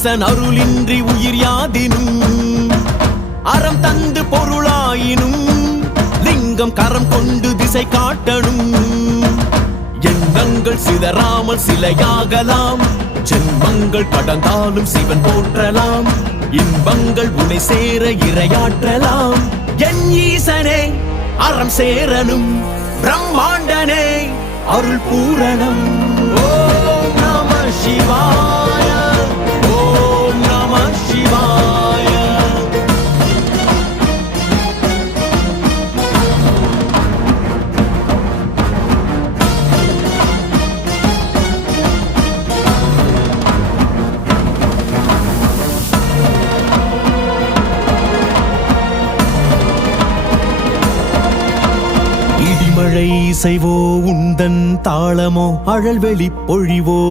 ஈசன் அருளின்றி உயிர் யாதினும் அறம் தந்து பொருளாயினும் லிங்கம் கரம் கொண்டு திசை காட்டணும். எண்ணங்கள் சிதறாமல் சிலையாகலாம், ஜென்மங்கள் கடந்தாலும் சிவன் போற்றலாம், இன்பங்கள் உனை சேர இரையாற்றலாம். என் ஈசனே அறம் சேரனும், பிரம்மாண்டனே அருள் பூரணம். ஓம் நம சிவாய, ஓம் நம சிவாய. இடிமழை இசைவோ உந்தன் தாளமோ அழல்வெளி பொழிவோ